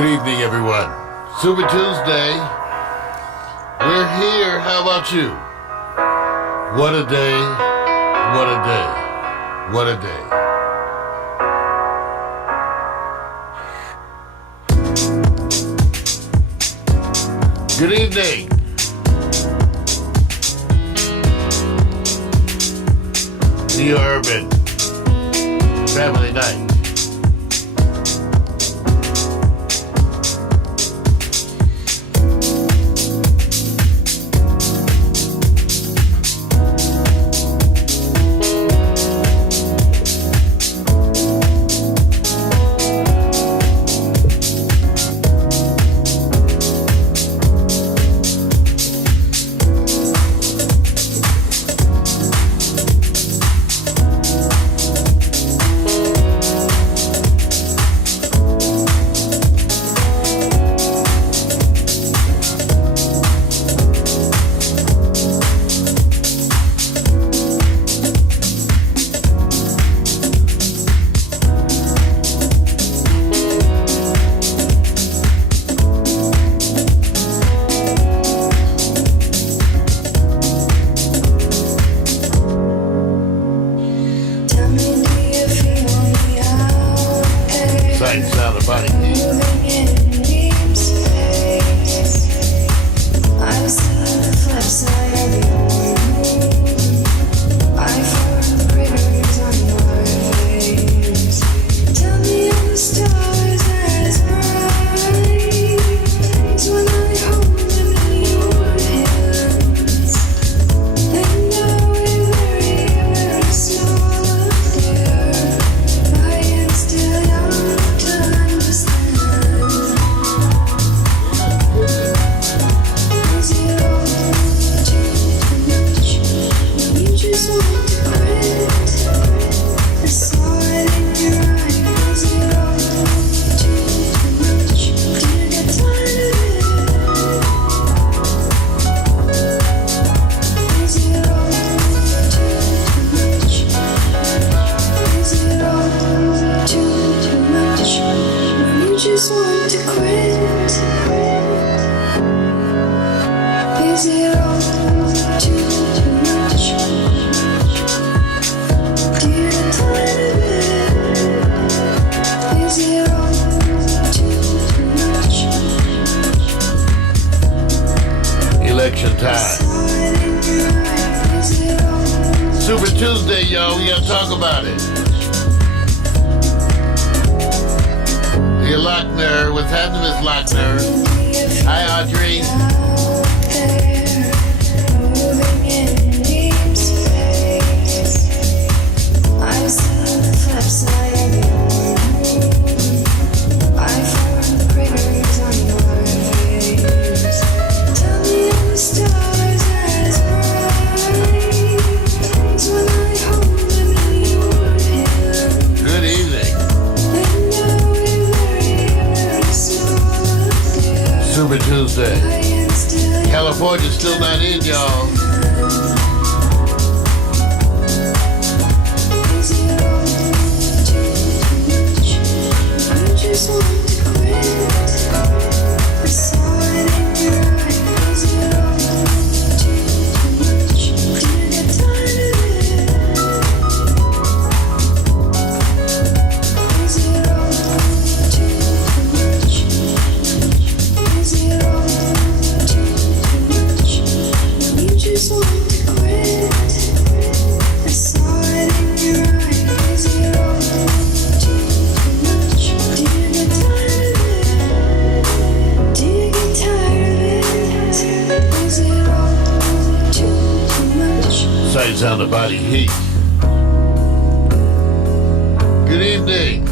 Good evening, everyone. Super Tuesday. We're here. How about you? What a day. What a day. What a day. Good evening. Neo Urban Family Night. Election time. Super Tuesday, y'all. We gotta talk about it. Dear Lochner, what's happening, Miss Lochner? Hi, Audrey. Super Tuesday. California's still not in, y'all. Sights on the body heat. Good evening.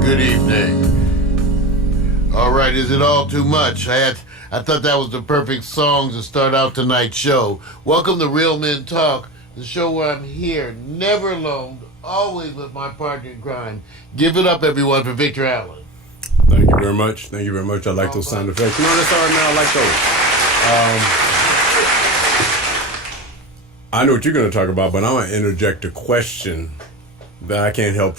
Good evening. All right, is it all too much? I thought that was the perfect song to start out tonight's show. Welcome to Real Men Talk, the show where I'm here, never alone, always with my partner in crime. Give it up, everyone, for Victor Allen. Thank you very much. Thank you very much. I like those sound effects. No, that's all right, man. I like those. I know what you're going to talk about, but I'm going to interject a question that I can't help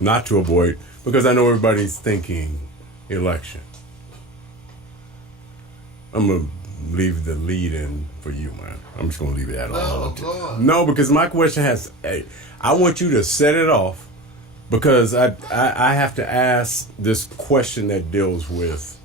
not to avoid, because I know everybody's thinking election. I'm going to leave the lead in for you, man. I'm just going to leave it at all. No, because my question has, I want you to set it off, because I have to ask this question that deals with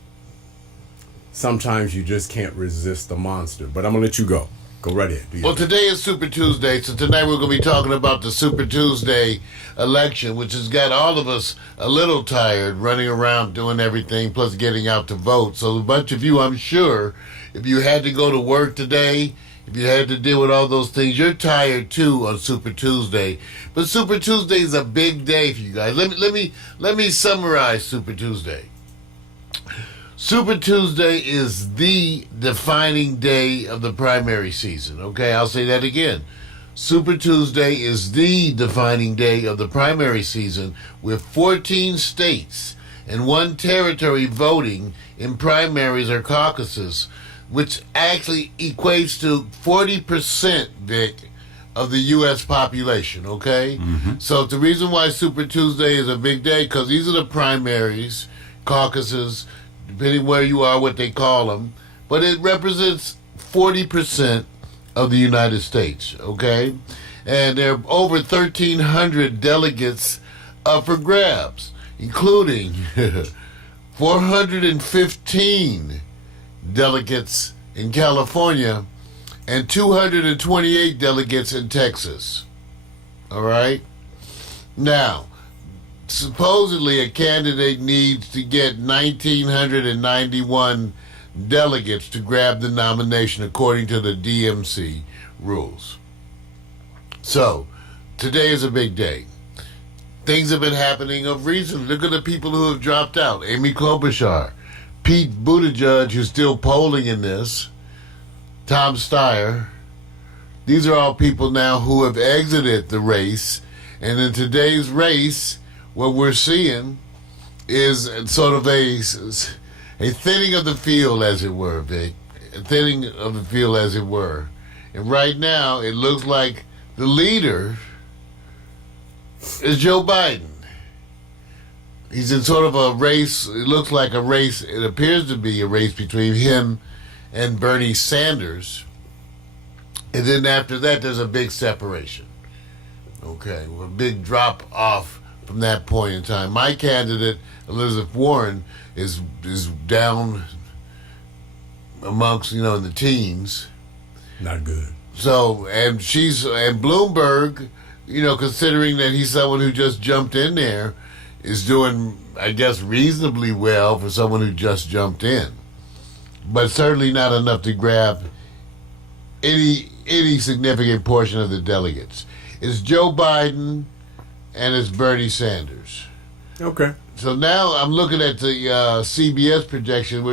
sometimes you just can't resist the monster. But I'm going to let you go. Go right ahead. Well, today is Super Tuesday, so tonight we're going to be talking about the Super Tuesday election, which has got all of us a little tired, running around doing everything, plus getting out to vote. So a bunch of you, I'm sure, if you had to go to work today, if you had to deal with all those things, you're tired too on Super Tuesday. But Super Tuesday is a big day for you guys. Let me summarize Super Tuesday. Super Tuesday is the defining day of the primary season. Okay, I'll say that again. Super Tuesday is the defining day of the primary season, with 14 states and 1 territory voting in primaries or caucuses, which actually equates to 40%, Vic, of the U.S. population, okay? Mm-hmm. So the reason why Super Tuesday is a big day, because these are the primaries, caucuses, depending where you are, what they call them, but it represents 40% of the United States, okay? And there are over 1,300 delegates up for grabs, including 415 delegates in California and 228 delegates in Texas. All right? Now, supposedly a candidate needs to get 1,991 delegates to grab the nomination according to the DMC rules. So, today is a big day. Things have been happening of recent. Look at the people who have dropped out. Amy Klobuchar, Pete Buttigieg, who's still polling in this, Tom Steyer. These are all people now who have exited the race. And in today's race, what we're seeing is sort of a thinning of the field, as it were, Vic. A thinning of the field, as it were. And right now, it looks like the leader is Joe Biden. He's in sort of a race. It looks like a race. It appears to be a race between him and Bernie Sanders. And then after that, there's a big separation. Okay, a big drop off from that point in time. My candidate, Elizabeth Warren, is down amongst, in the teens. Not good. So, and Bloomberg, considering that he's someone who just jumped in there, is doing, I guess, reasonably well for someone who just jumped in. But certainly not enough to grab any significant portion of the delegates. It's Joe Biden and it's Bernie Sanders. Okay. So now I'm looking at the CBS projection.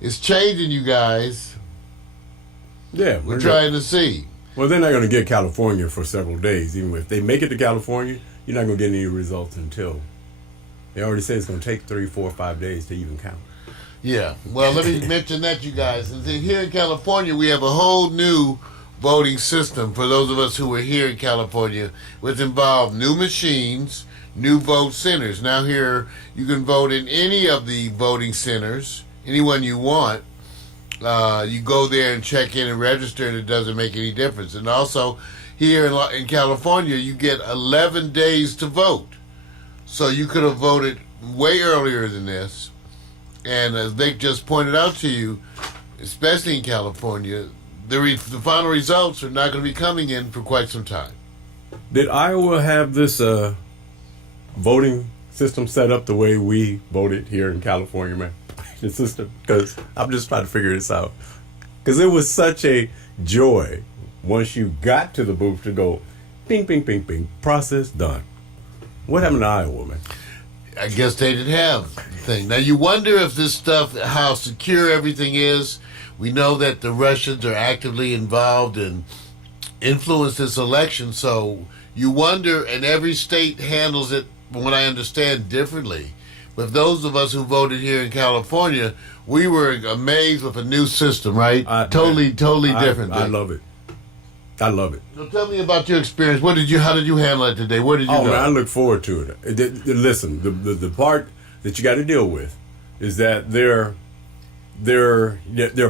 It's changing, you guys. Yeah. We're trying to see. Well, they're not going to get California for several days. Even if they make it to California, you're not going to get any results until they already said it's going to take 3, 4, 5 days to even count. Yeah. Well, let me mention that, you guys. And then here in California, we have a whole new voting system for those of us who are here in California, which involve new machines, new vote centers. Now here, you can vote in any of the voting centers, anyone you want. You go there and check in and register, and it doesn't make any difference. And also, here in California, you get 11 days to vote. So you could have voted way earlier than this. And as Vic just pointed out to you, especially in California, the final results are not going to be coming in for quite some time. Did Iowa have this voting system set up the way we voted here in California, man? The system, because I'm just trying to figure this out. Because it was such a joy once you got to the booth to go, bing, bing, bing, bing, process done. What happened to Iowa, man? I guess they didn't have the thing. Now you wonder if this stuff, how secure everything is. We know that the Russians are actively involved and influence this election, so you wonder, and every state handles it, from what I understand, differently. But those of us who voted here in California, we were amazed with a new system, right? Totally different. I love it. I love it. So tell me about your experience. How did you handle it today? Where did you go? Man, I look forward to it. Listen, the part that you got to deal with is that they're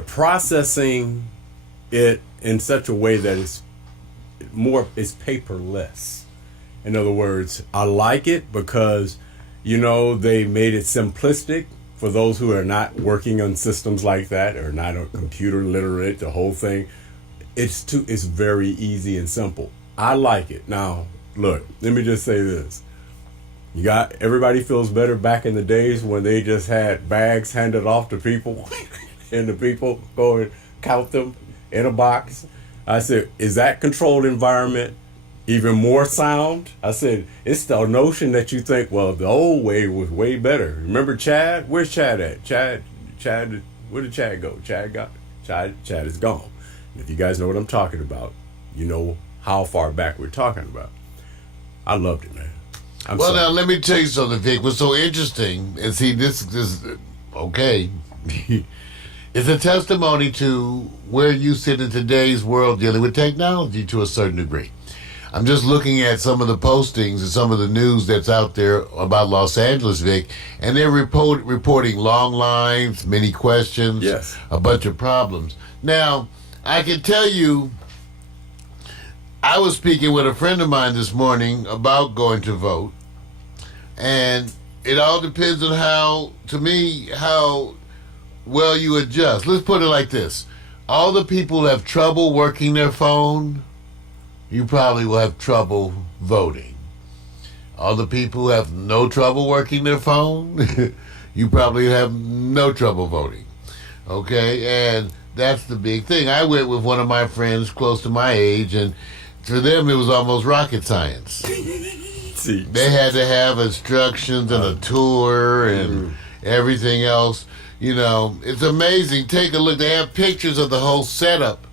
processing it in such a way that it's paperless. In other words, I like it because, they made it simplistic for those who are not working on systems like that or not computer literate, the whole thing. It's very easy and simple. I like it. Now, look, let me just say this. Everybody feels better back in the days when they just had bags handed off to people and the people go and count them in a box. I said, is that controlled environment even more sound? I said, it's the notion that you think, well, the old way was way better. Remember Chad? Where's Chad at? Chad, where did Chad go? Chad is gone. If you guys know what I'm talking about, you know how far back we're talking about. I loved it, man. Now let me tell you something, Vic. What's so interesting, and see, this okay. It's a testimony to where you sit in today's world dealing with technology to a certain degree. I'm just looking at some of the postings and some of the news that's out there about Los Angeles, Vic, and they're reporting long lines, many questions, yes, a bunch of problems. Now, I can tell you, I was speaking with a friend of mine this morning about going to vote, and it all depends on how well you adjust. Let's put it like this. All the people who have trouble working their phone, you probably will have trouble voting. All the people who have no trouble working their phone, you probably have no trouble voting. Okay? And that's the big thing. I went with one of my friends close to my age, and for them it was almost rocket science. See. They had to have instructions and a tour and everything else. It's amazing. Take a look. They have pictures of the whole setup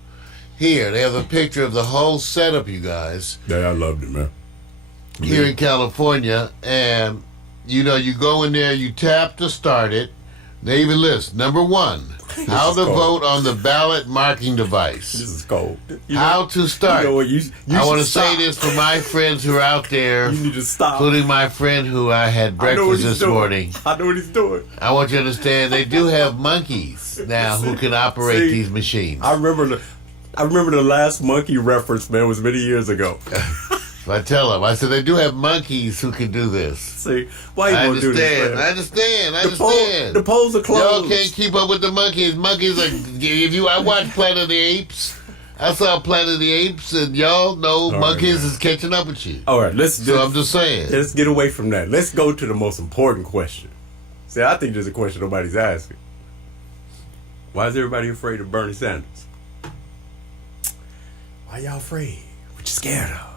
here. They have a picture of the whole setup, you guys. Yeah, I loved it, man. Here in California. And, you go in there, you tap to start it. They even list, number 1, how to vote on the ballot marking device. This is cold. How to start. I want to say this for my friends who are out there. You need to stop. Including my friend who I had breakfast this morning. I know what he's doing. I want you to understand they do have monkeys now who can operate these machines. I remember the last monkey reference, man, was many years ago. I tell them, I said, they do have monkeys who can do this. See, why you want to do this, man? I understand. The polls are closed. Y'all can't keep up with the monkeys. Monkeys are, I watched Planet of the Apes. I saw Planet of the Apes, and y'all know monkeys is catching up with you. All right, I'm just saying. Let's get away from that. Let's go to the most important question. See, I think there's a question nobody's asking. Why is everybody afraid of Bernie Sanders? Why y'all afraid? What you scared of?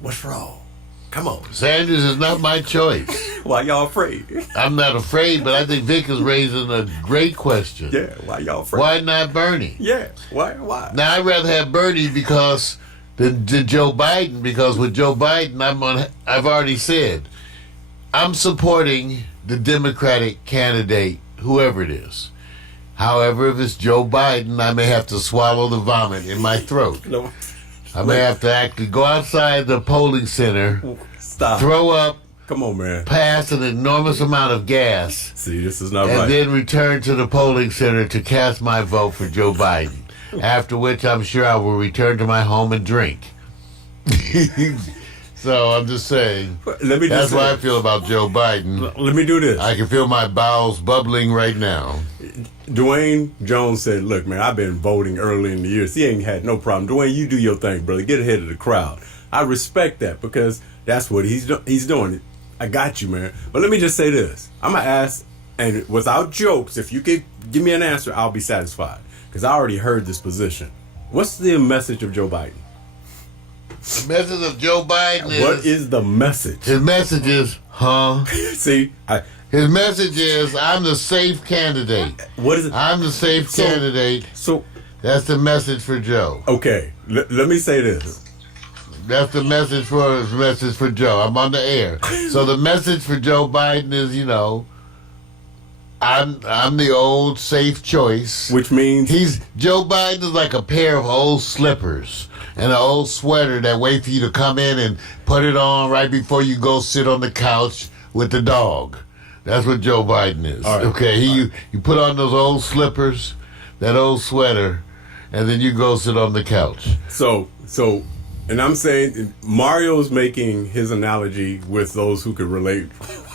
What's wrong? Come on. Sanders is not my choice. Why y'all afraid? I'm not afraid, but I think Vic is raising a great question. Yeah, why y'all afraid? Why not Bernie? Yeah, why? Now, I'd rather have Bernie than Joe Biden, because with Joe Biden, I've already said, I'm supporting the Democratic candidate, whoever it is. However, if it's Joe Biden, I may have to swallow the vomit in my throat. No. I may have to actually go outside the polling center, stop, throw up, come on, man, pass an enormous amount of gas. See, this is not right. And then return to the polling center to cast my vote for Joe Biden. After which, I'm sure I will return to my home and drink. So I'm just saying. That's what I feel about Joe Biden. Let me do this. I can feel my bowels bubbling right now. Dwayne Jones said, look, man, I've been voting early in the years. He ain't had no problem. Dwayne, you do your thing, brother. Get ahead of the crowd. I respect that because that's what he's doing. I got you, man. But let me just say this. I'm going to ask, and without jokes, if you could give me an answer, I'll be satisfied. Because I already heard this position. What's the message of Joe Biden? The message of Joe Biden is... What is the message? His message is, See, his message is, I'm the safe candidate. What is it? I'm the safe candidate. So that's the message for Joe. Okay, let me say this. That's the message for Joe. I'm on the air. So the message for Joe Biden is, I'm the old safe choice. Which means Joe Biden is like a pair of old slippers. and an old sweater that wait for you to come in and put it on right before you go sit on the couch with the dog. That's what Joe Biden is. All right. Okay, you put on those old slippers, that old sweater, and then you go sit on the couch. So, and I'm saying Mario's making his analogy with those who could relate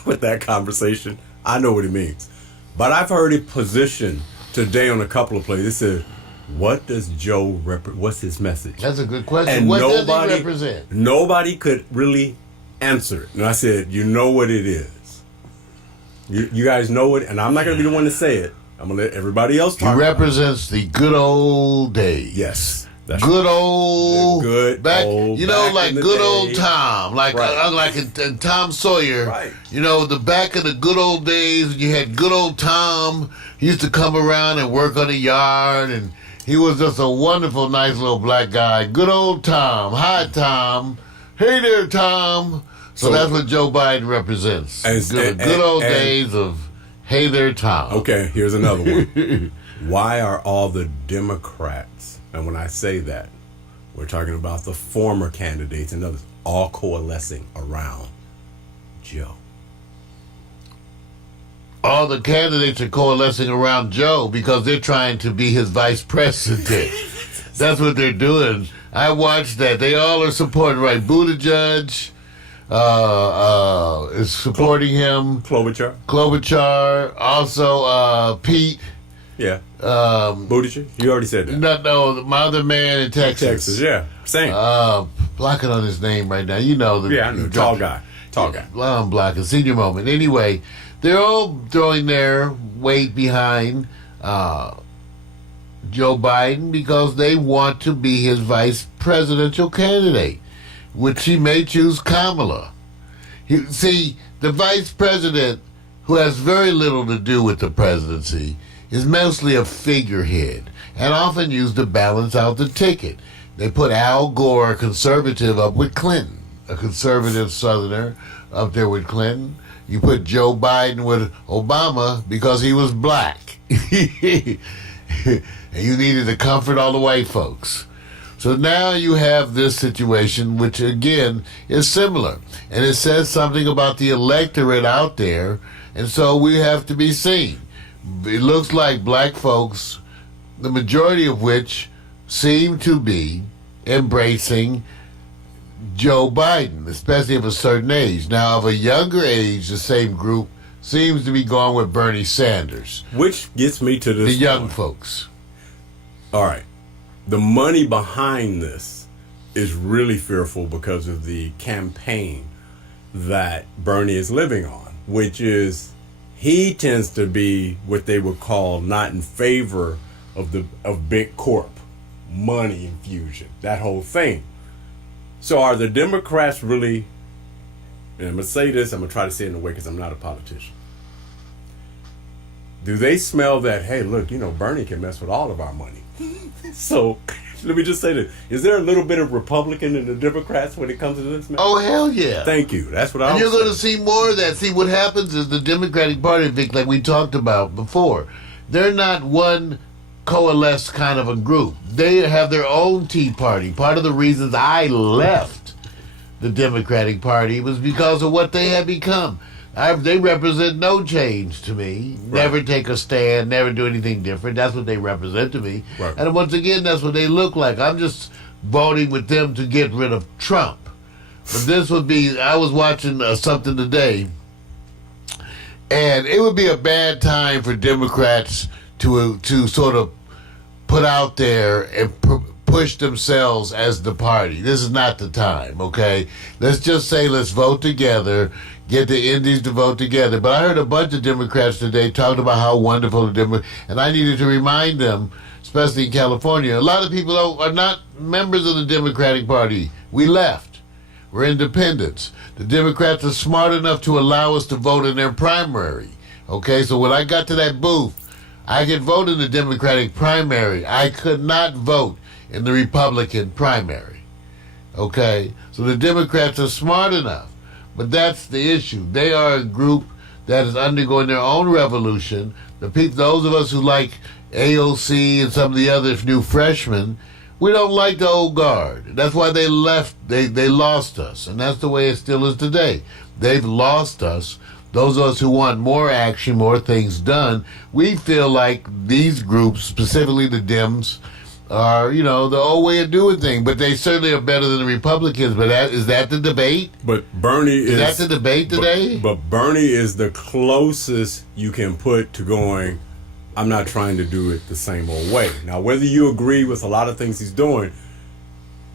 with that conversation. I know what he means. But I've heard it positioned today on a couple of places. It said, what does Joe what's his message? That's a good question. And what does he represent? Nobody could really answer it. And I said, you know what it is. You guys know it, and I'm not going to be the one to say it. I'm going to let everybody else talk. He represents the good old days. Yes. That's good old, good back, old, you know, back like in the good day. Old Tom, like Right. like in Tom Sawyer. Right. You know, the back of the good old days when you had good old Tom. He used to come around and work on the yard, and he was just a wonderful, nice little black guy. Good old Tom. Hi, Tom. Hey there, Tom. So that's what Joe Biden represents. Good old days of hey there, Tom. Okay, here's another one. Why are all the Democrats, and when I say that, we're talking about the former candidates and others, all coalescing around Joe? All the candidates are coalescing around Joe because they're trying to be his vice president. That's what they're doing. I watched that. They all are supporting, right? Buttigieg is supporting him. Klobuchar. Also, Pete. Yeah. Buttigieg. You already said that. No, my other man in Texas. Yeah. Same. Blocking on his name right now. You know. I know. Tall guy. I'm blocking. Senior moment. Anyway, they're all throwing their weight behind Joe Biden because they want to be his vice presidential candidate, which he may choose Kamala. See, the vice president, who has very little to do with the presidency, is mostly a figurehead and often used to balance out the ticket. They put Al Gore, a conservative, up with Clinton, a conservative Southerner, up there with Clinton. You put Joe Biden with Obama because he was black. And you needed to comfort all the white folks. So now you have this situation, which again is similar. And it says something about the electorate out there, and so we have to be seen. It looks like black folks, the majority of which seem to be embracing Joe Biden, especially of a certain age. Now, of a younger age, the same group seems to be going with Bernie Sanders. Which gets me to this. The young folks. All right. The money behind this is really fearful because of the campaign that Bernie is living on, which is he tends to be what they would call not in favor of big corp, money infusion, that whole thing. So are the Democrats really, and I'm going to say this, I'm going to try to say it in a way because I'm not a politician. Do they smell that, hey, look, Bernie can mess with all of our money? So let me just say this. Is there a little bit of Republican in the Democrats when it comes to this, man? Oh, hell yeah. Thank you. That's what I was saying. And you're going to saying. see more of that. See, what happens is the Democratic Party, Vic, like we talked about before, they're not one coalesced kind of a group. They have their own Tea Party. Part of the reasons I left the Democratic Party was because of what they had become. They represent no change to me. Right. Never take a stand, never do anything different. That's what they represent to me. Right. And once again, that's what they look like. I'm just voting with them to get rid of Trump. But this would be, I was watching something today, and it would be a bad time for Democrats to sort of put out there and push themselves as the party. This is not the time, okay? Let's just say let's vote together, get the Indies to vote together. But I heard a bunch of Democrats today talking about how wonderful the Democrats, and I needed to remind them, especially in California, a lot of people are not members of the Democratic Party. We left. We're independents. The Democrats are smart enough to allow us to vote in their primary, okay? So when I got to that booth, I could vote in the Democratic primary. I could not vote in the Republican primary. Okay? So the Democrats are smart enough. But that's the issue. They are a group that is undergoing their own revolution. The people, those of us who like AOC and some of the other new freshmen, We don't like the old guard. That's why they left. They lost us, and that's the way it still is today. They've lost us. Those of us who want more action, more things done, we feel like these groups, specifically the Dems, are, the old way of doing things. But they certainly are better than the Republicans. But is that the debate? But Bernie is that the debate today? But Bernie is the closest you can put to going, I'm not trying to do it the same old way. Now, whether you agree with a lot of things he's doing,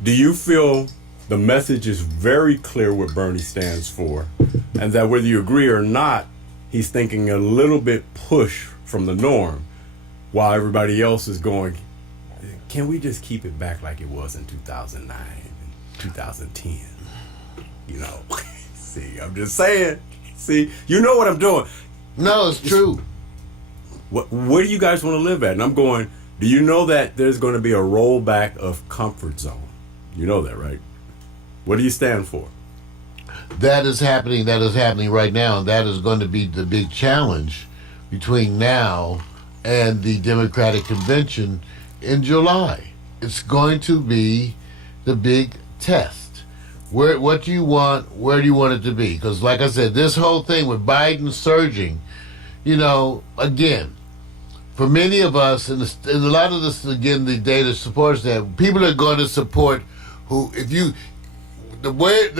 do you feel the message is very clear what Bernie stands for, and that whether you agree or not, he's thinking a little bit push from the norm, while everybody else is going, can we just keep it back like it was in 2009 and 2010? See, I'm just saying. See, you know what I'm doing. No, it's true. Where do you guys want to live at? And I'm going, do you know that there's going to be a rollback of comfort zone? You know that, right? What do you stand for? That is happening. That is happening right now. And that is going to be the big challenge between now and the Democratic Convention in July. It's going to be the big test. What do you want? Where do you want it to be? Because like I said, this whole thing with Biden surging, again, for many of us, and a lot of this, again, the data supports that, people are going to support the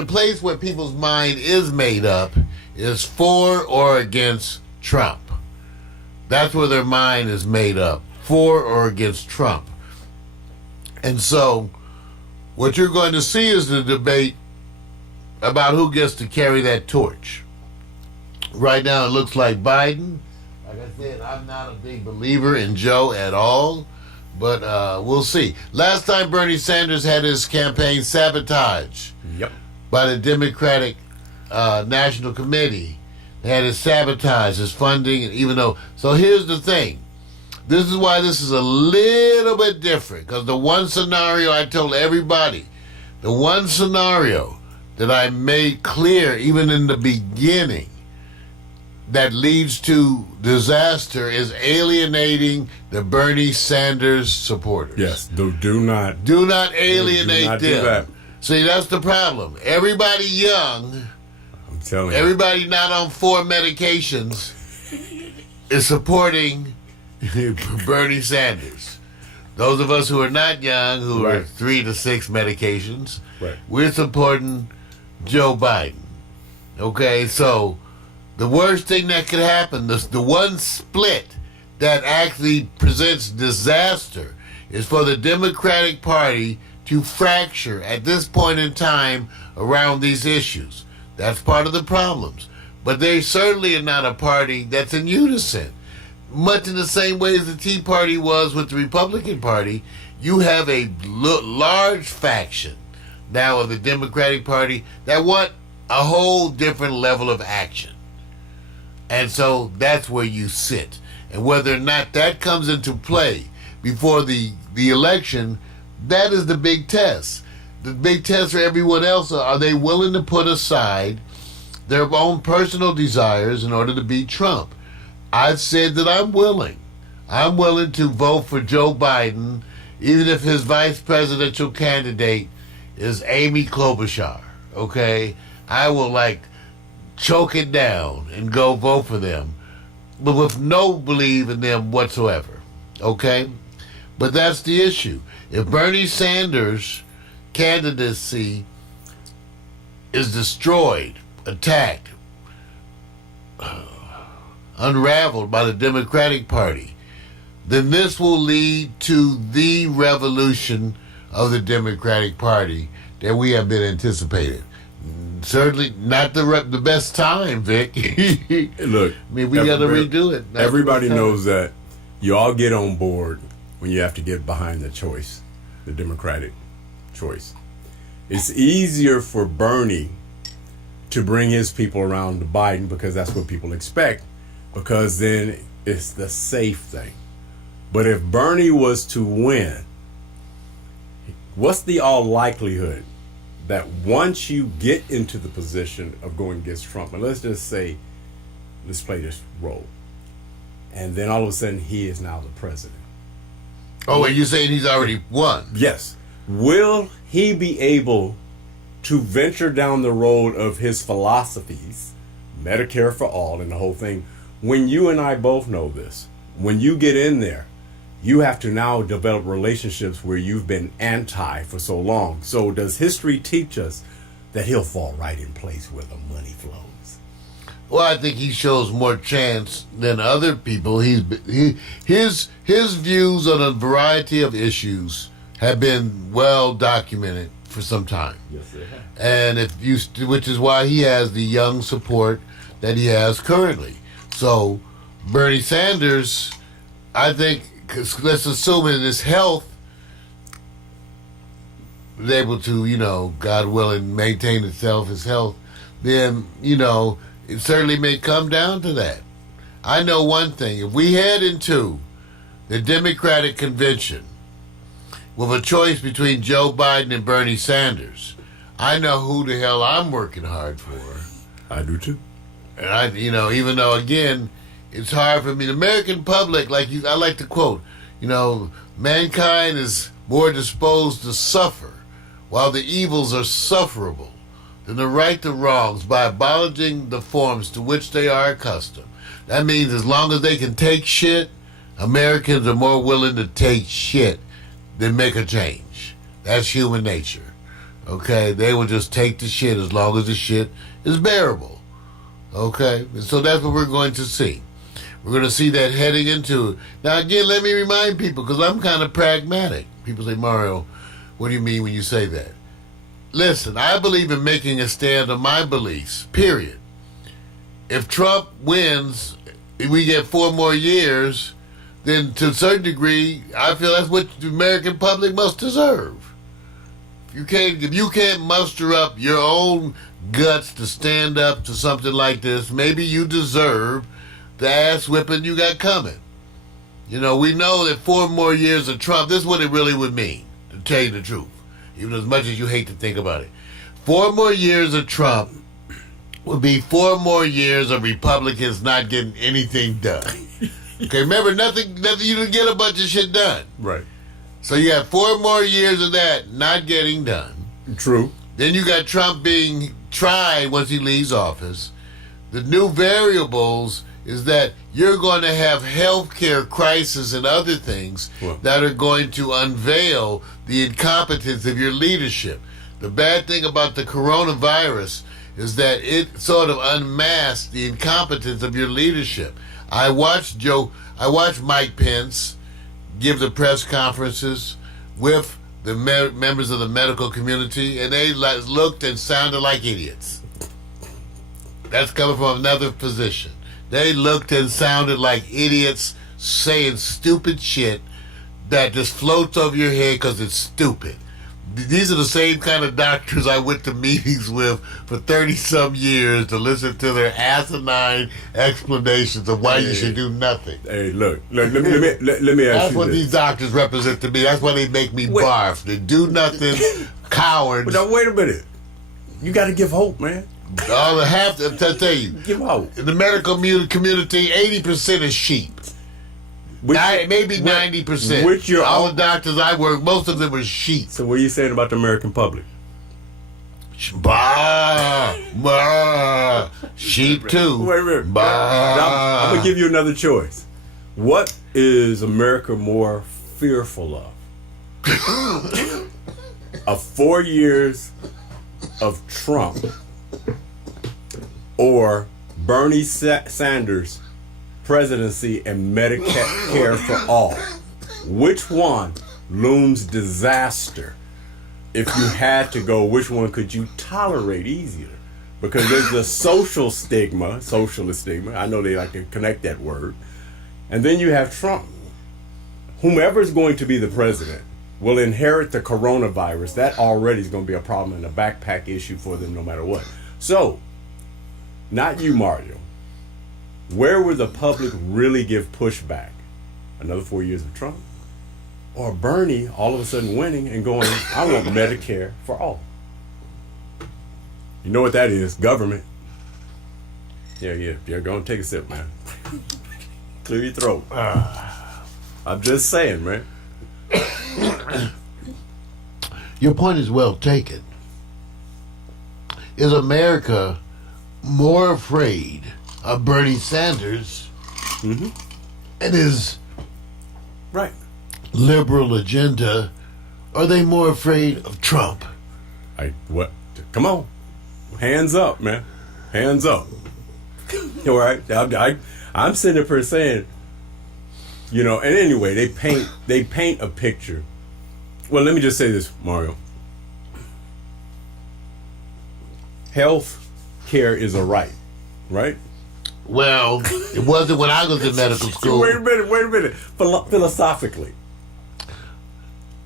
place where people's mind is made up is for or against Trump. That's where their mind is made up, for or against Trump. And so what you're going to see is the debate about who gets to carry that torch. Right now it looks like Biden. Like I said, I'm not a big believer in Joe at all, but we'll see. Last time Bernie Sanders had his campaign sabotaged by the Democratic National Committee. They had it sabotaged, his funding, and so here's the thing. This is why this is a little bit different, because the one scenario I told everybody, the one scenario that I made clear even in the beginning that leads to disaster is alienating the Bernie Sanders supporters. Yes, do not alienate them. Do that. See, that's the problem. Everybody young, I'm telling you, everybody not on 4 medications is supporting Bernie Sanders. Those of us who are not young, who are 3 to 6 medications, we're supporting Joe Biden. Okay, so the worst thing that could happen, the one split that actually presents disaster, is for the Democratic Party to fracture at this point in time around these issues. That's part of the problems. But they certainly are not a party that's in unison. Much in the same way as the Tea Party was with the Republican Party, you have a large faction now of the Democratic Party that want a whole different level of action. And so that's where you sit. And whether or not that comes into play before the election, that is the big test. The big test for everyone else, are they willing to put aside their own personal desires in order to beat Trump? I've said that I'm willing. I'm willing to vote for Joe Biden, even if his vice presidential candidate is Amy Klobuchar, okay? I will, choke it down and go vote for them, but with no belief in them whatsoever, okay? But that's the issue. If Bernie Sanders' candidacy is destroyed, attacked, unraveled by the Democratic Party, then this will lead to the revolution of the Democratic Party that we have been anticipating. Certainly not the best time, Vic. Look, I mean, we got to redo it. Everybody knows that you all get on board when you have to get behind the choice, the Democratic choice. It's easier for Bernie to bring his people around to Biden because that's what people expect, because then it's the safe thing. But if Bernie was to win, what's the all likelihood that once you get into the position of going against Trump, and let's just say, let's play this role, and then all of a sudden he is now the president, Oh, and you're saying he's already won? Yes. Will he be able to venture down the road of his philosophies, Medicare for all and the whole thing, when you and I both know this? When you get in there, you have to now develop relationships where you've been anti for so long. So does history teach us that he'll fall right in place where the money flows? Well, I think he shows more chance than other people. His views on a variety of issues have been well documented for some time. Yes, they have. And which is why he has the young support that he has currently. So Bernie Sanders, I think, 'cause let's assume in his health, is able to, God willing, maintain his health, then, it certainly may come down to that. I know one thing. If we head into the Democratic convention with a choice between Joe Biden and Bernie Sanders, I know who the hell I'm working hard for. I do too. And even though, again, it's hard for me. The American public, I like to quote, mankind is more disposed to suffer while the evils are sufferable than to right the wrongs by abolishing the forms to which they are accustomed. That means as long as they can take shit, Americans are more willing to take shit than make a change. That's human nature. Okay? They will just take the shit as long as the shit is bearable. Okay? And so that's what we're going to see. We're going to see that heading into it. Now, again, let me remind people, because I'm kind of pragmatic. People say, Mario, what do you mean when you say that? Listen, I believe in making a stand on my beliefs, period. If Trump wins, if we get 4 more years, then to a certain degree, I feel that's what the American public must deserve. If you can't muster up your own guts to stand up to something like this, maybe you deserve the ass whipping you got coming. We know that 4 more years of Trump, this is what it really would mean, to tell you the truth. Even as much as you hate to think about it. 4 more years of Trump would be 4 more years of Republicans not getting anything done. Okay, remember, nothing, you didn't get a bunch of shit done. Right. So you have 4 more years of that not getting done. True. Then you got Trump being tried once he leaves office. The new variables is that you're going to have healthcare crisis and other things that are going to unveil the incompetence of your leadership. The bad thing about the coronavirus is that it sort of unmasks the incompetence of your leadership. I watched Mike Pence give the press conferences with the members of the medical community, and they looked and sounded like idiots. That's coming from another physician. They looked and sounded like idiots saying stupid shit that just floats over your head because it's stupid. These are the same kind of doctors I went to meetings with for 30-some years to listen to their asinine explanations of why you should do nothing. Hey, look let me ask That's you what this. these doctors represent to me. That's why they make me barf. They do nothing, cowards. But now, wait a minute. You got to give hope, man. All I have to tell you, Give hope. in the medical community, 80% is sheep. Maybe 90%. All the doctors I work, most of them are sheep. So what are you saying about the American public? Bah, sheep too. Wait a minute. Bah. Now, I'm going to give you another choice. What is America more fearful of? Of 4 years of Trump or Bernie Sanders' presidency and Medicare for all? Which one looms disaster? If you had to go, which one could you tolerate easier? Because there's the socialist stigma. I know they like to connect that word. And then you have Trump. Whomever's going to be the president will inherit the coronavirus. That already is going to be a problem and a backpack issue for them no matter what. So, not you, Mario. Where will the public really give pushback? Another 4 years of Trump? Or Bernie all of a sudden winning and going, I want Medicare for all. You know what that is? Government. Yeah. Go and take a sip, man. Clear your throat. I'm just saying, man. Your point is well taken. Is America more afraid of Bernie Sanders and his Right. liberal agenda? Or are they more afraid of Trump? What? Come on. Hands up, man. Hands up. All right. I'm sitting up here saying, and anyway, they paint a picture. Well, let me just say this, Mario. Health care is a right? Well, it wasn't when I was in medical school. Wait a minute. Philosophically.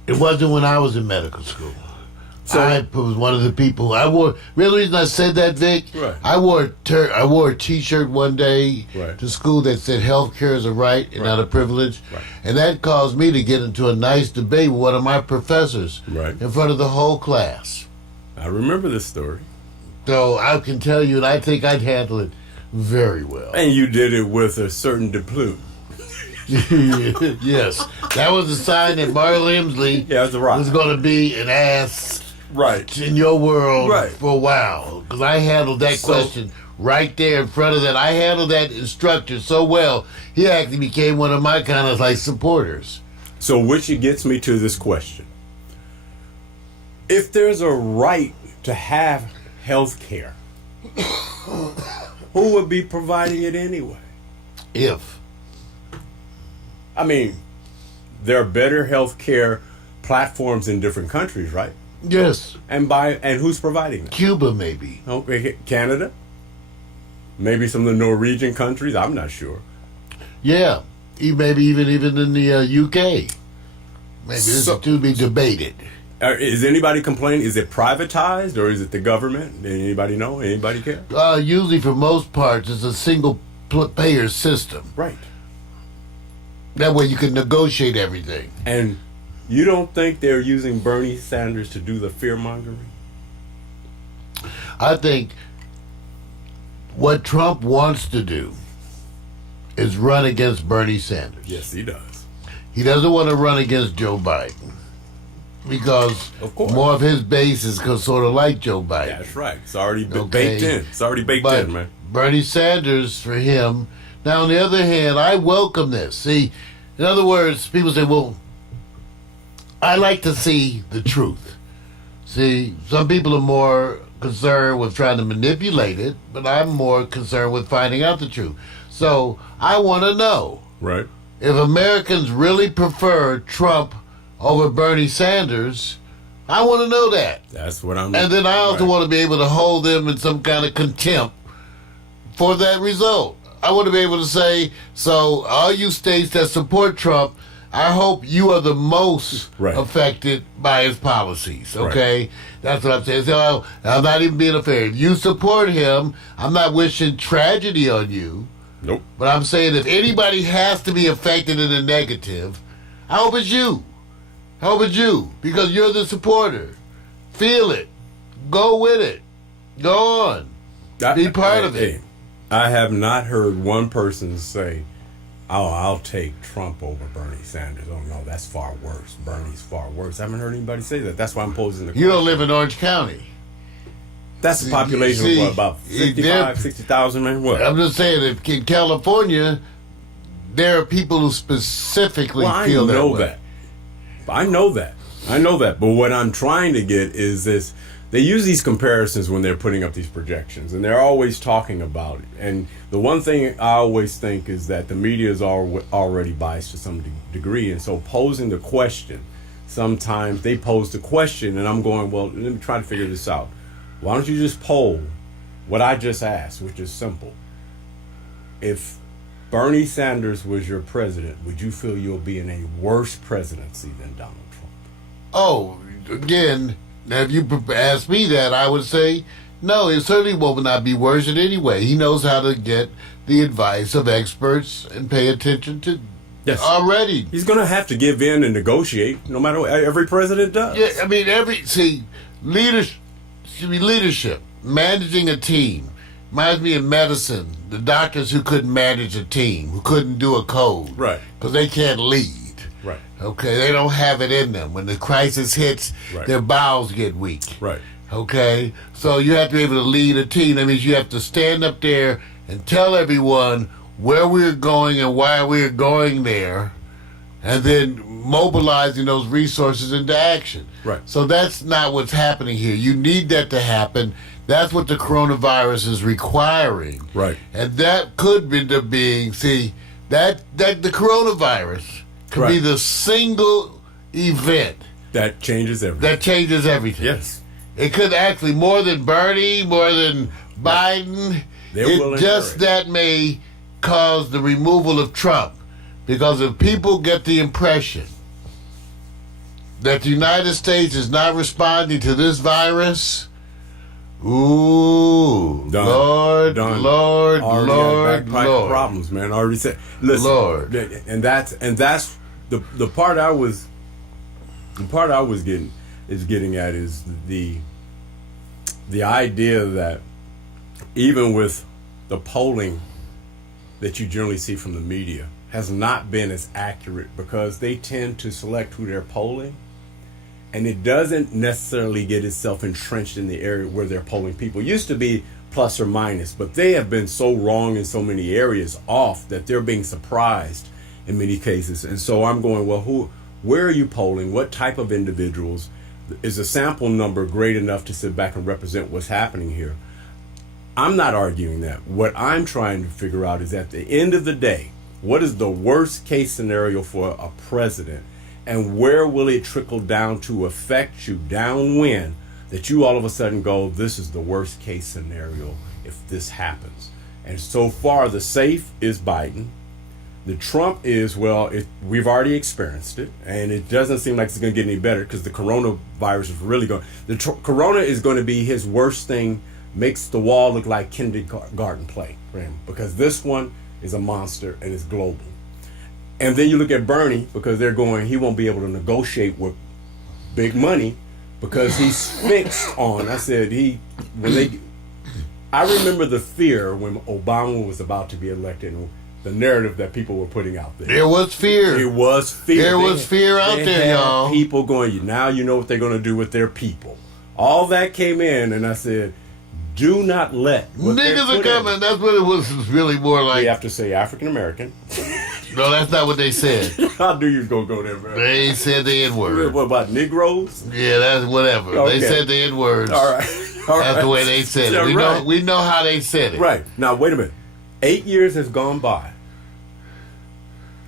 It wasn't when I was in medical school. So, I was one of the people. I wore. Real reason I said that, Vic. Right. I wore a T-shirt one day Right. to school that said "Health care is a right and not a privilege," Right. and that caused me to get into a nice debate with one of my professors Right. in front of the whole class. I remember this story. So I can tell you, and I think I'd handle it very well. And you did it with a certain deplume. Yes, that was a sign that Mario Emsley Yeah, it's a rock. was going to be an ass. Right. In your world Right. for a while, because I handled that question right there in front of that. I handled that instructor so well, he actually became one of my kind of like supporters. So which gets me to this question. If there's a right to have health care, who would be providing it anyway? If I mean, there are better health care platforms in different countries, right? yes, And who's providing them? Cuba maybe. Okay, Canada? Maybe some of the Norwegian countries? I'm not sure. Yeah, maybe even in the UK. Maybe this So- is to be debated. Is anybody complaining? Is it privatized or is it the government? Anybody know? Anybody care? Usually, for most parts, it's a single payer system. Right. That way, you can negotiate everything. And you don't think they're using Bernie Sanders to do the fear mongering? I think what Trump wants to do is run against Bernie Sanders. Yes, he does. He doesn't want to run against Joe Biden because Of course. more of his base is sort of like Joe Biden. That's right. It's already been Okay. baked in. It's already baked But in, man. Bernie Sanders, for him, now on the other hand, I welcome this. See, in other words, people say, well, I like to see the truth. See, some people are more concerned with trying to manipulate it, but I'm more concerned with finding out the truth. So I want to know Right. if Americans really prefer Trump over Bernie Sanders. I want to know that. That's what I'm. And then I also right. want to be able to hold them in some kind of contempt for that result. I want to be able to say, so all you states that support Trump, I hope you are the most Right. affected by his policies, okay? That's what I'm saying. So I'm not even being unfair. If you support him, I'm not wishing tragedy on you, Nope. but I'm saying if anybody has to be affected in a negative, I hope it's you. I hope it's you, because you're the supporter. Feel it. Go with it. Go on. Be part of it. I have not heard one person say, "Oh, I'll take Trump over Bernie Sanders." Oh no, that's far worse. Bernie's far worse. I haven't heard anybody say that. That's why I'm posing the question. You don't live in Orange County. That's a population See, of what, about 55, 60,000, man? What? I'm just saying, if in California, there are people who specifically Well, I feel know that way. that. I know that. But what I'm trying to get is this. They use these comparisons when they're putting up these projections, and they're always talking about it. And the one thing I always think is that the media is already biased to some degree. And so posing the question, sometimes they pose the question, and I'm going, well, let me try to figure this out. Why don't you just poll what I just asked, which is simple. If Bernie Sanders was your president, would you feel you'll be in a worse presidency than Donald Trump? Oh, again, if you asked me that, I would say, no, it certainly will not be worse in any way. He knows how to get the advice of experts and pay attention to already. He's going to have to give in and negotiate, no matter what. Every president does. Yeah, I mean, leadership, managing a team. Reminds me of medicine, the doctors who couldn't manage a team, who couldn't do a code. Right. Because they can't lead. Right. Okay, they don't have it in them. When the crisis hits, Right. their bowels get weak. Right. Okay, so you have to be able to lead a team. That means you have to stand up there and tell everyone where we're going and why we're going there, and then mobilizing those resources into action. Right. So that's not what's happening here. You need that to happen. That's what the coronavirus is requiring. Right. And that could end up being, that the coronavirus could be Right. the single event That changes everything. that changes everything. Yes. It could actually, more than Bernie, more than Biden, They're willing it to just hurry. that may cause the removal of Trump. Because if people get the impression that the United States is not responding to this virus, ooh, Done. Lord, Done. Lord, Already Lord, got backpack Lord. problems, man. I already said, listen, Lord. and that's the part I was getting at is the idea that even with the polling that you generally see from the media has not been as accurate because they tend to select who they're polling, and it doesn't necessarily get itself entrenched in the area where they're polling people. It used to be plus or minus, but they have been so wrong in so many areas off that they're being surprised in many cases. And so I'm going, well, where are you polling? What type of individuals? Is the sample number great enough to sit back and represent what's happening here? I'm not arguing that. What I'm trying to figure out is at the end of the day, what is the worst case scenario for a president, and where will it trickle down to affect you downwind that you all of a sudden go, this is the worst case scenario if this happens. And so far the safe is Biden. The Trump is, well, we've already experienced it, and it doesn't seem like it's going to get any better because the coronavirus is really going. Corona is going to be his worst thing. Makes the wall look like kindergarten play for him because this one is a monster and it's global. And then you look at Bernie because they're going, he won't be able to negotiate with big money because he's fixed on. I said I remember the fear when Obama was about to be elected. The narrative that people were putting out there. There was fear. It was fear. There was fear out there, y'all. People going, now you know what they're going to do with their people. All that came in, and I said, do not let niggas are coming. That's what it was really more like. They have to say African American. No, that's not what they said. How do you go there, man? They ain't said the N-word. What about Negroes? Yeah, that's whatever. Okay. They said the N-words. All right. That's the way they said it. Yeah, We know how they said it. Right. Now, wait a minute. 8 years has gone by.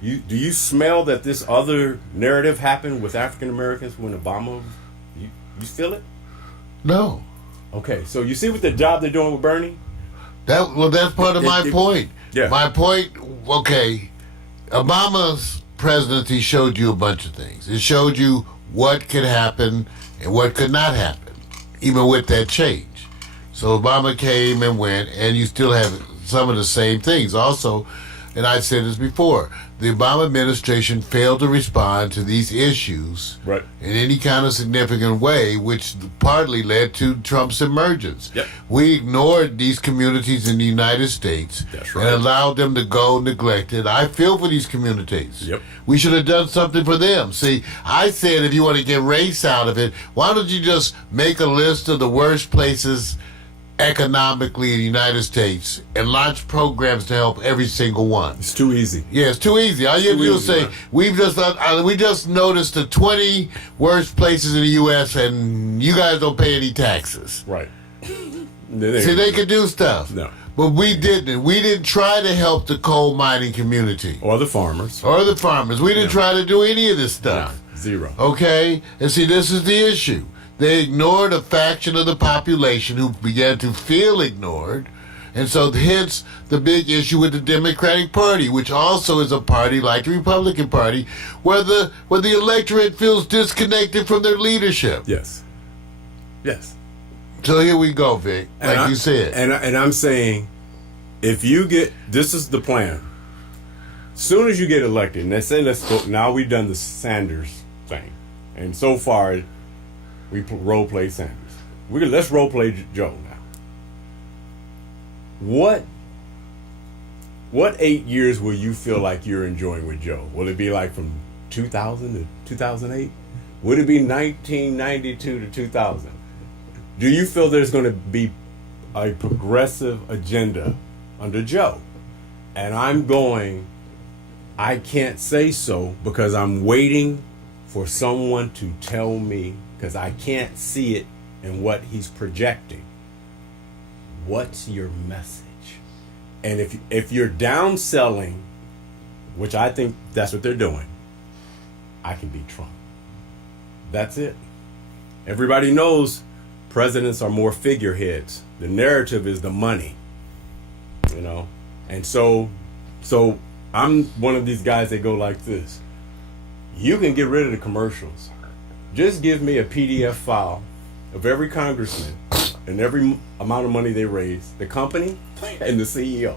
Do you smell that this other narrative happened with African Americans when Obama? You feel it? No. Okay, so you see what the job they're doing with Bernie? That's part of my point. Yeah. My point. Okay, Obama's presidency showed you a bunch of things. It showed you what could happen and what could not happen, even with that change. So Obama came and went, and you still have some of the same things. Also, and I've said this before, the Obama administration failed to respond to these issues Right. in any kind of significant way, which partly led to Trump's emergence. Yep. We ignored these communities in the United States That's right. and allowed them to go neglected. I feel for these communities. Yep. We should have done something for them. See, I said if you want to get race out of it, why don't you just make a list of the worst places economically in the United States and launch programs to help every single one. It's too easy. Yeah, it's too easy. All you have to do is say, man. we just noticed the 20 worst places in the U.S. and you guys don't pay any taxes. Right. See, they could do stuff. No. But we didn't. We didn't try to help the coal mining community. Or the farmers. Or the farmers. We didn't try to do any of this stuff. No, zero. Okay? And see, this is the issue. They ignored a faction of the population who began to feel ignored. And so hence the big issue with the Democratic Party, which also is a party like the Republican Party, where the electorate feels disconnected from their leadership. Yes. Yes. So here we go, Vic, you said. And I'm saying, if you get, this is the plan. Soon as you get elected, and they say, let's go, now we've done the Sanders thing. And so far, we role play Sanders. Let's role play Joe now. What 8 years will you feel like you're enjoying with Joe? Will it be like from 2000 to 2008? Would it be 1992 to 2000? Do you feel there's going to be a progressive agenda under Joe? And I'm going, I can't say so because I'm waiting for someone to tell me, because I can't see it in what he's projecting. What's your message? And if you're downselling, which I think that's what they're doing, I can beat Trump. That's it. Everybody knows presidents are more figureheads. The narrative is the money, you know? And so I'm one of these guys that go like this. You can get rid of the commercials. Just give me a PDF file of every congressman and every amount of money they raise, the company and the CEO.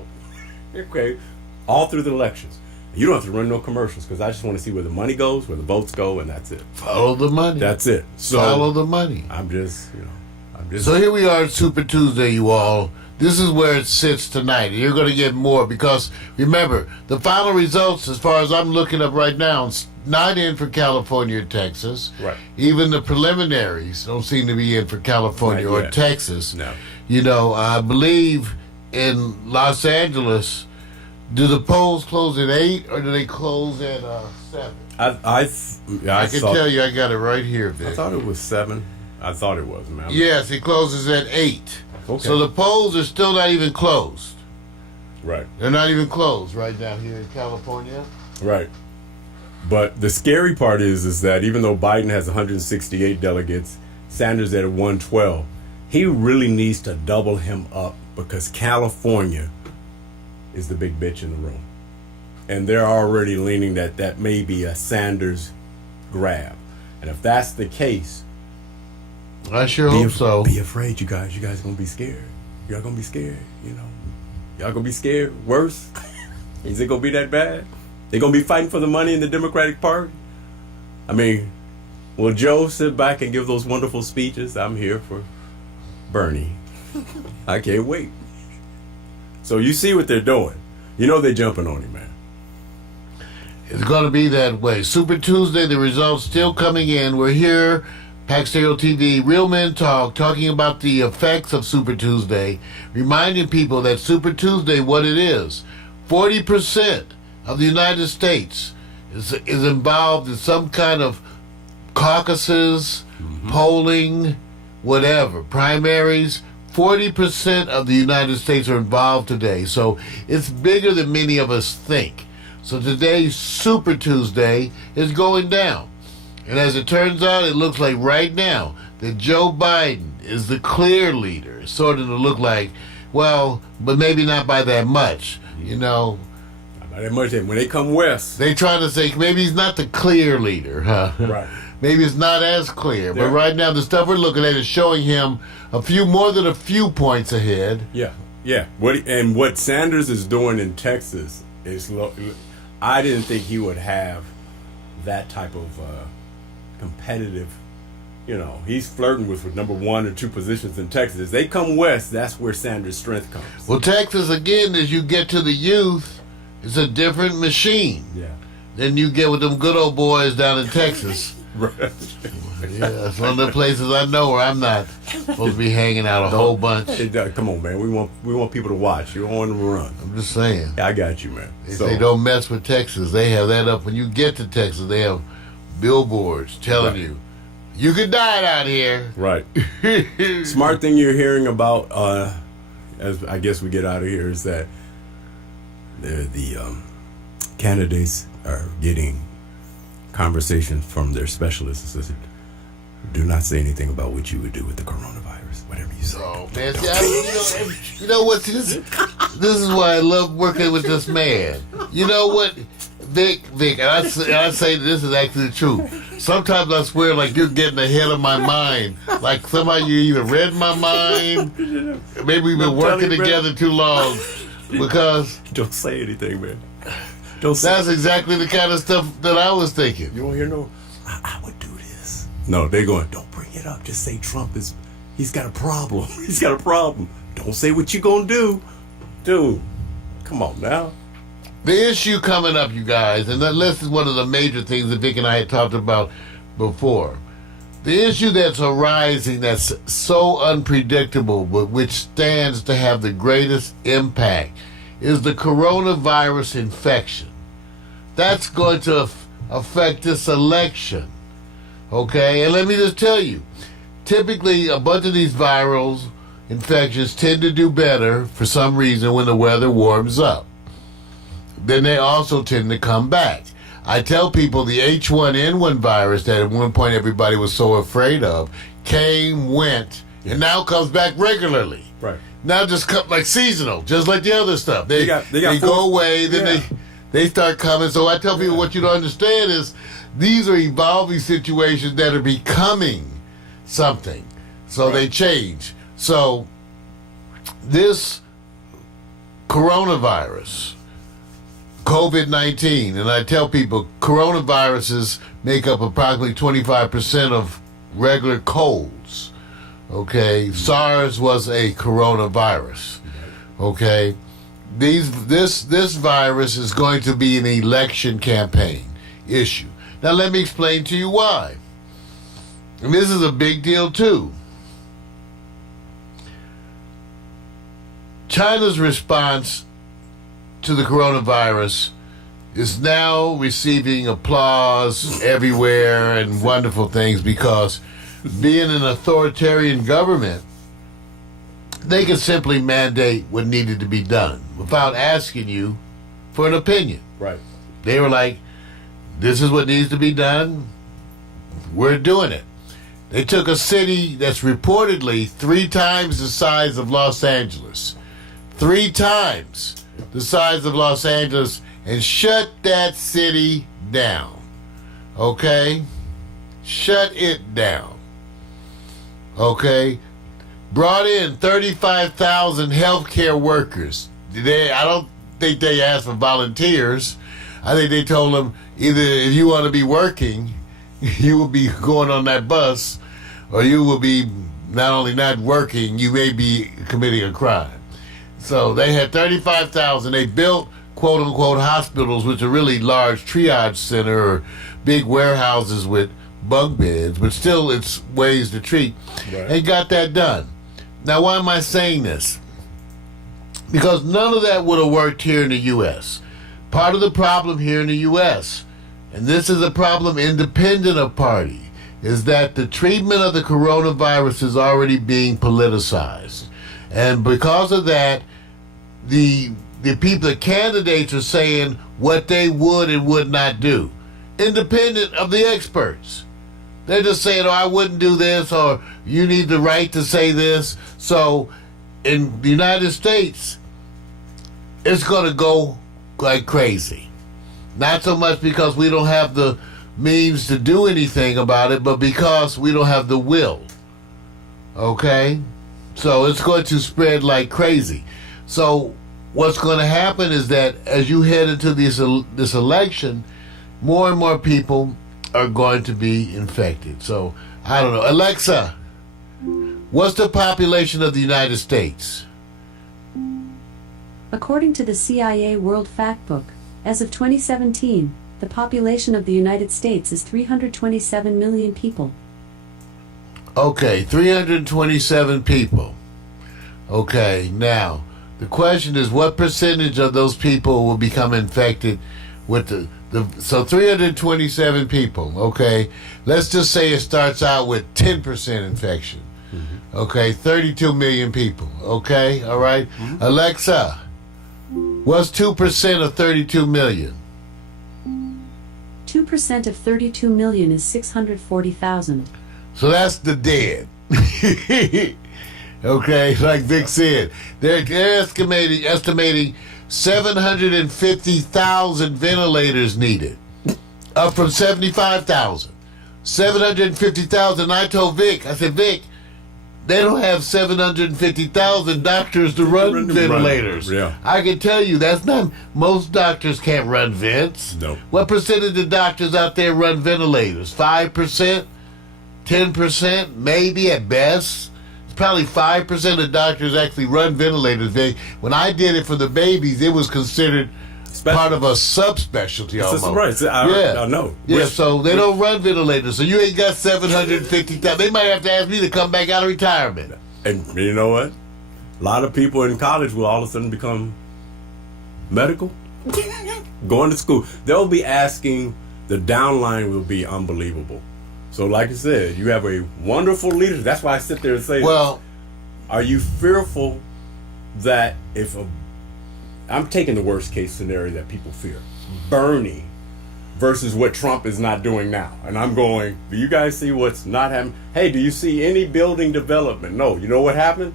Okay, all through the elections. You don't have to run no commercials because I just want to see where the money goes, where the votes go, and that's it. Follow the money. That's it. So follow the money. I'm just. So here we are at Super Tuesday, you all. This is where it sits tonight. You're going to get more because, remember, the final results, as far as I'm looking up right now, it's not in for California or Texas. Right. Even the preliminaries don't seem to be in for California or Texas. No. You know, I believe in Los Angeles, do the polls close at 8 or do they close at 7? I can tell you, I got it right here, Vic. I thought it was 7. I thought it was, man. Yes, it closes at 8. Okay. So the polls are still not even closed. Right. They're not even closed right down here in California. Right. But the scary part is that even though Biden has 168 delegates, Sanders at 112, he really needs to double him up because California is the big bitch in the room. And they're already leaning that may be a Sanders grab. And if that's the case, I sure hope so. Be afraid, you guys. You guys are going to be scared. Y'all going to be scared, you know. Y'all going to be scared. Worse. Is it going to be that bad? They're going to be fighting for the money in the Democratic Party? I mean, will Joe sit back and give those wonderful speeches? I'm here for Bernie. I can't wait. So you see what they're doing. You know they're jumping on him, man. It's going to be that way. Super Tuesday, the results still coming in. We're here, Pax Stereo TV, Real Men Talk, talking about the effects of Super Tuesday, reminding people that Super Tuesday, what it is, 40% of the United States is involved in some kind of caucuses, polling, whatever, primaries. 40% of the United States are involved today. So it's bigger than many of us think. So today's Super Tuesday is going down. And as it turns out, it looks like right now that Joe Biden is the clear leader. It's sort of to look like, well, but maybe not by that much, you know. Not by that much. When they come west. They try to say maybe he's not the clear leader, huh? Right. Maybe it's not as clear. But right now, the stuff we're looking at is showing him more than a few points ahead. Yeah, yeah. What Sanders is doing in Texas is I didn't think he would have that type of competitive, you know, he's flirting with number 1 or 2 positions in Texas. As they come west, that's where Sanders' strength comes. Well, Texas, again, as you get to the youth, it's a different machine than you get with them good old boys down in Texas. Right. Yeah, it's one of the places I know where I'm not supposed to be hanging out a whole bunch. Come on, man. We want people to watch. You don't want them to run. I'm just saying. I got you, man. They say don't mess with Texas. They have that up. When you get to Texas, they have billboards telling you could die out here. Right. Smart thing you're hearing about, as I guess we get out of here, is that the candidates are getting conversation from their specialists. Do not say anything about what you would do with the coronavirus. Whatever you say. Oh man, see, you know what? This is why I love working with this man. You know what, Vic, and I say this is actually the truth. Sometimes I swear like you're getting ahead of my mind. Like somehow you either read my mind, maybe we've been working together too long. Because don't say anything, man. That's exactly the kind of stuff that I was thinking. You don't hear no, I would do this. No, they're going, don't bring it up. Just say Trump he's got a problem. He's got a problem. Don't say what you gonna do. Dude, come on now. The issue coming up, you guys, and this is one of the major things that Vic and I had talked about before. The issue that's arising that's so unpredictable, but which stands to have the greatest impact, is the coronavirus infection. That's going to affect this election. Okay? And let me just tell you, typically a bunch of these viral infections tend to do better for some reason when the weather warms up. Then they also tend to come back. I tell people the H1N1 virus that at one point everybody was so afraid of came, went, and now comes back regularly. Right. Now just come like seasonal, just like the other stuff. They got go away, then they start coming. So I tell people what you don't understand is these are evolving situations that are becoming something. So they change. So this coronavirus, COVID-19, and I tell people coronaviruses make up approximately 25% of regular colds. Okay, SARS was a coronavirus. Okay, this virus is going to be an election campaign issue. Now let me explain to you why. And this is a big deal too. China's response to the coronavirus is now receiving applause everywhere and wonderful things because being an authoritarian government, they could simply mandate what needed to be done without asking you for an opinion. Right. They were like, this is what needs to be done. We're doing it. They took a city that's reportedly 3 times the size of Los Angeles. 3 times the size of Los Angeles, and shut that city down. Okay? Shut it down. Okay? Brought in 35,000 healthcare workers. I don't think they asked for volunteers. I think they told them either if you want to be working, you will be going on that bus, or you will be not only not working, you may be committing a crime. So they had 35,000. They built quote-unquote hospitals, which are really large triage center or big warehouses with bunk beds, but still it's ways to treat. Right. They got that done. Now, why am I saying this? Because none of that would have worked here in the U.S. Part of the problem here in the U.S., and this is a problem independent of party, is that the treatment of the coronavirus is already being politicized. And because of that, the people, the candidates are saying what they would and would not do, independent of the experts. They're just saying, oh, I wouldn't do this, or you need the right to say this. So in the United States, it's going to go like crazy. Not so much because we don't have the means to do anything about it, but because we don't have the will. Okay? So it's going to spread like crazy. So what's going to happen is that as you head into this election, more and more people are going to be infected. So, I don't know. Alexa, what's the population of the United States? According to the CIA World Factbook, as of 2017, the population of the United States is 327 million people. Okay, 327 people. Okay, now, the question is what percentage of those people will become infected with so 327 people, okay? Let's just say it starts out with 10% infection. Mm-hmm. Okay, 32 million people, okay? All right? Mm-hmm. Alexa, what's 2% of 32 million? 2% of 32 million is 640,000. So that's the dead. Okay, like Vic said, they're estimating 750,000 ventilators needed, up from 75,000. 750,000. I told Vic, I said, Vic, they don't have 750,000 doctors to run ventilators. Yeah. I can tell you, that's not, most doctors can't run vents. No. What percentage of doctors out there run ventilators? 5%? 10%? Maybe at best? Probably 5% of doctors actually run ventilators. When I did it for the babies, it was considered part of a subspecialty almost. Right. I know. Yeah, so they don't run ventilators. So you ain't got 750,000. They might have to ask me to come back out of retirement. And you know what? A lot of people in college will all of a sudden become medical, going to school. They'll be asking, the downline will be unbelievable. So like I said, you have a wonderful leader. That's why I sit there and say, well, are you fearful that if I'm taking the worst case scenario that people fear, Bernie versus what Trump is not doing now. And I'm going, do you guys see what's not happening? Hey, do you see any building development? No. You know what happened?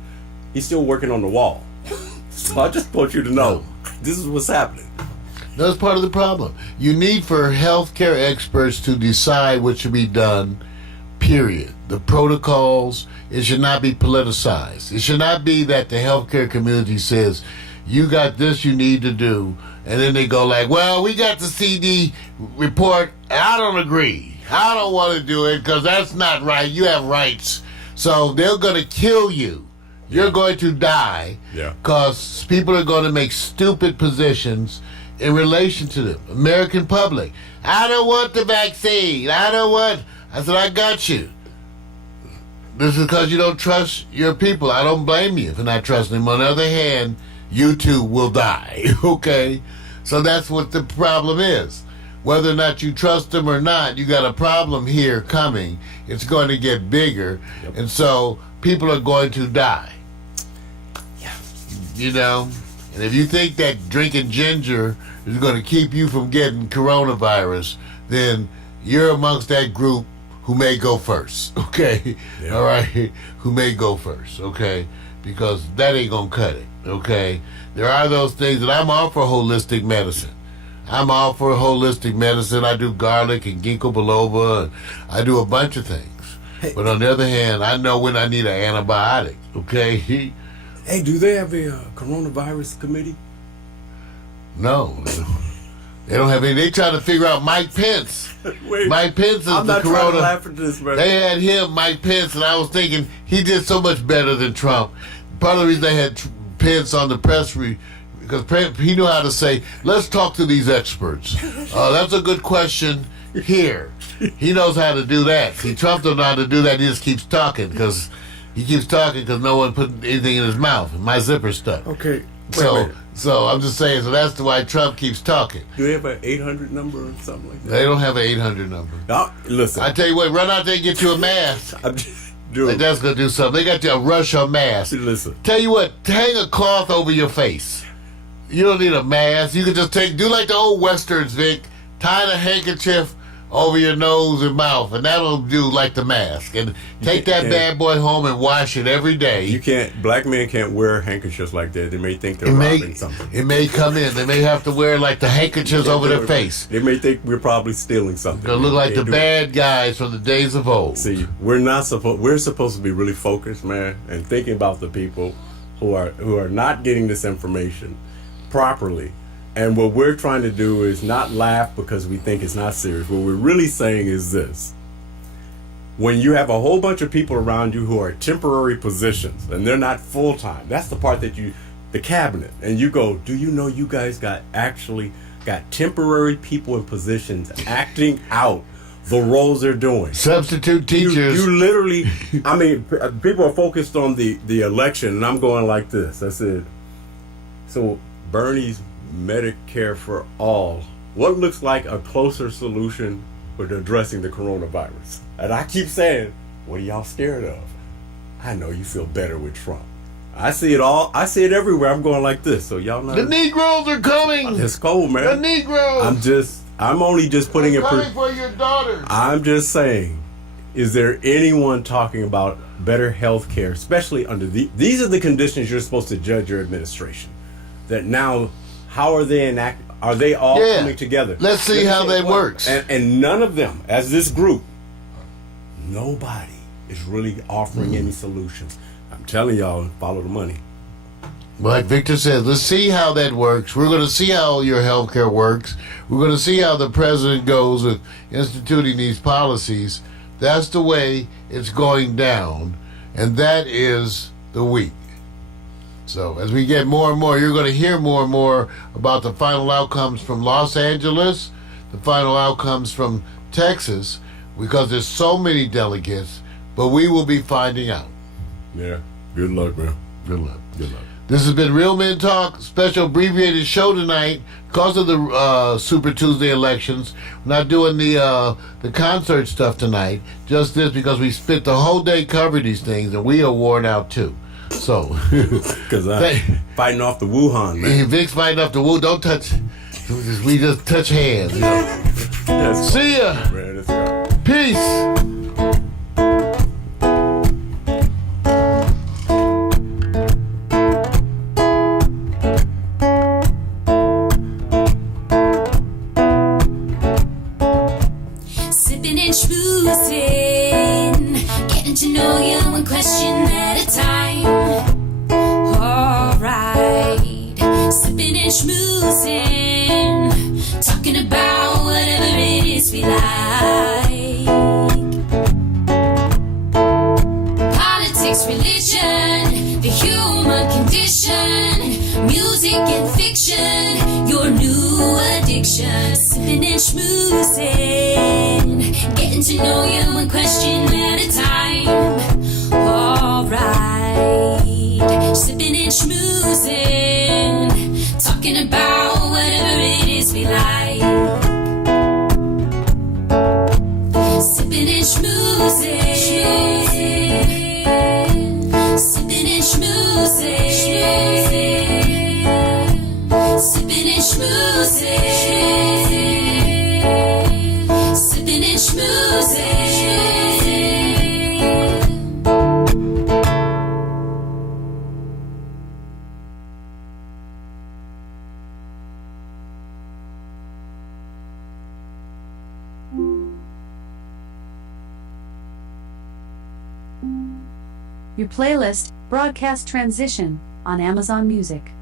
He's still working on the wall. So I just want you to know, this is what's happening. That's part of the problem. You need for healthcare experts to decide what should be done, period. The protocols, it should not be politicized. It should not be that the healthcare community says, you got this you need to do, and then they go like, well, we got the CD report, and I don't agree. I don't want to do it because that's not right. You have rights. So they're going to kill you. You're going to die because people are going to make stupid positions in relation to the American public. I don't want the vaccine. I said, I got you. This is because you don't trust your people. I don't blame you for not trusting them. On the other hand, you too will die, okay? So that's what the problem is. Whether or not you trust them or not, you got a problem here coming. It's going to get bigger, and so people are going to die. Yeah. You know? And if you think that drinking ginger is going to keep you from getting coronavirus, then you're amongst that group who may go first, okay? Yeah. All right? Who may go first, okay? Because that ain't going to cut it. Okay, there are those things that I'm all for holistic medicine. I'm all for holistic medicine. I do garlic and ginkgo biloba, and I do a bunch of things. Hey, but on the other hand, I know when I need an antibiotic. Okay. Hey, do they have a coronavirus committee? No, they don't have any. They trying to figure out Mike Pence. Wait, Mike Pence is I'm the not corona. trying to laugh at this, man. They had him, Mike Pence, and I was thinking he did so much better than Trump. Part of the reason they had Pence on the press because he knew how to say, let's talk to these experts. That's a good question here. He knows how to do that. See, Trump don't know how to do that. He just keeps talking because no one put anything in his mouth. My zipper's stuck. Okay. So I'm just saying, so that's why Trump keeps talking. Do they have an 800 number or something like that? They don't have an 800 number. No, listen. I tell you what, run out there and get you a mask. Dude. That's going to do something. They got you a Russia mask. Listen. Tell you what, hang a cloth over your face. You don't need a mask. You can just do like the old Westerns, Vic. Tie the handkerchief over your nose and mouth, and that'll do like the mask. And take that bad boy home and wash it every day. You can't, black men can't wear handkerchiefs like that. They may think they're robbing something. It may come in. They may have to wear like the handkerchiefs over their face. They may think we're probably stealing something. They'll look like the bad guys from the days of old. See, we're supposed to be really focused, man, and thinking about the people who are not getting this information properly. And what we're trying to do is not laugh because we think it's not serious. What we're really saying is this. When you have a whole bunch of people around you who are temporary positions and they're not full-time, that's the part that the cabinet, and you go, do you know you guys actually got temporary people in positions acting out the roles they're doing? Substitute teachers. You literally, I mean, people are focused on the election, and I'm going like this. I said, so Bernie's Medicare for all, what looks like a closer solution for addressing the coronavirus? And I keep saying, what are y'all scared of? I know you feel better with Trump. I see it all. I see it everywhere. I'm going like this. So y'all know. The Negroes are coming. It's cold, man. The Negroes. I'm only just putting it. Coming for your daughters. I'm just saying, is there anyone talking about better health care, especially under these are the conditions you're supposed to judge your administration? That now, how are they enacted? Are they all coming together? Let's see how that works. And none of them, as this group, nobody is really offering any solutions. I'm telling y'all, follow the money. Like Victor says, let's see how that works. We're going to see how your health care works. We're going to see how the president goes with instituting these policies. That's the way it's going down, and that is the week. So as we get more and more, you're going to hear more and more about the final outcomes from Los Angeles, the final outcomes from Texas, because there's so many delegates, but we will be finding out. Yeah. Good luck, man. Good luck. Good luck. This has been Real Men Talk, special abbreviated show tonight because of the Super Tuesday elections. We're not doing the concert stuff tonight, just this because we spent the whole day covering these things and we are worn out too. So, because I'm fighting off the Wuhan, man. Vic's fighting off the Wu. Don't touch. We just touch hands. You know? Yes. See ya. Man, let's go. Peace. Sipping and schmoozing, getting to know you one question at a time. Alright, sipping and schmoozing, talking about whatever it is we like. Politics, religion, the human condition, music and fiction, your new addiction. Sipping and schmoozing, getting to know you one question at a time. Alright, sipping and schmoozing, talking about whatever it is we like. Sipping and schmoozing, sipping and schmoozing, sipping and schmoozing, sipping and schmoozing. Your playlist, Broadcast Transition, on Amazon Music.